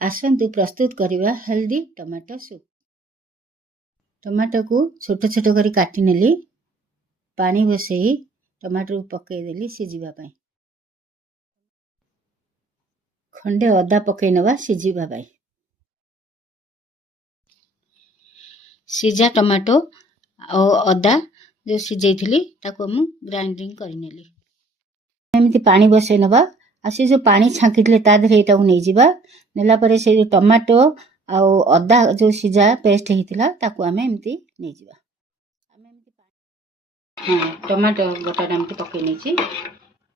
आसन्तु प्रस्तुत करवा healthy tomato soup. Tomato को छोट छोट करी काटी नेली, पानी बसई टमाटो पकईदेली सीझा पाई। खंडे अदा पकई नवा सीझा पाई। सीझा टमाटो और अदा जो सीझेइथिली ताको मु ग्राइंडिंग करि नेली। एमिति पानी बसई नवा आ से जो पानी छांकिथिले ता देरे एटाको नै जिबा। नेला परे से जो टमाटो आ अदा जो सीझा पेस्ट हेतिला ताको आमे एमिति नै जिबा। आमे एमिति टमाटो गोटा एमिति पकई नेछि।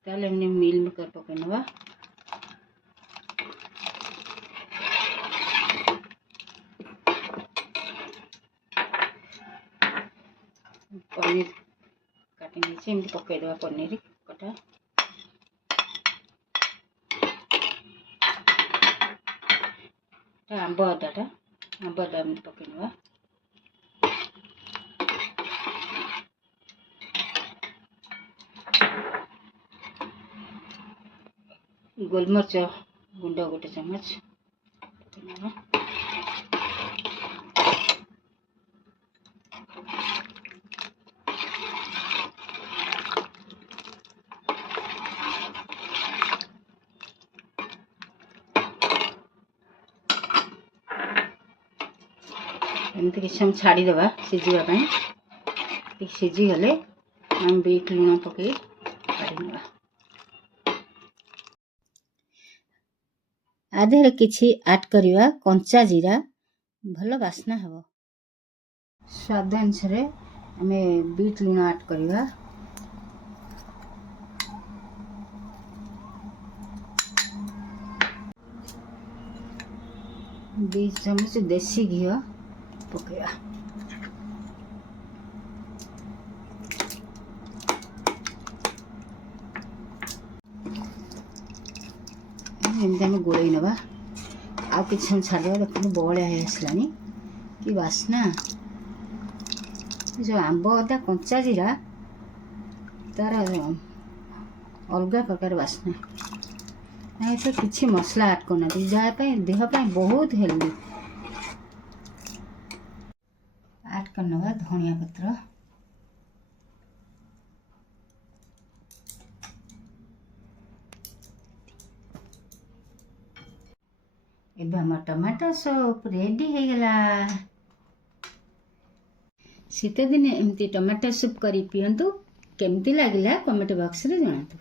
ताले हमने मिल मेकर पकई नवा। पनीर काटी नेछि एमिति पकई देबा। पनीर कटा आंब अदाटा एमिति पकई नवा। गोलमरिच गुंड गोटे चम्मच पकई नवा। एमती किसी हम छाड़ी देवा सीझा सीझी गले हम बीट लुण पकई काढ़ी नेबा। आधे किछि ऐड करिवा कंचा जीरा भल बास्ना हबो। स्वाद अनुसार हमें बीट लुण ऐड करिवा। दो चम्मच देसी घी पकईवा। एमती आम गोल नवा आ कि छाड़ा देखते बहलिया आसलानी कि बास्ना। जो आंब अदा कंचा जीरा तार अलग प्रकार बास्ना। तो किसी मसला ऐड करना जहाँ देह बहुत हेल्दी। ऐड करना धनिया पत्र एबे हम टमाटो सूप रेडी हो गला। शीत दिन एमती टमाटो सूप करी पियंतु। केमती लागिला कमेंट बॉक्स रे जणातु।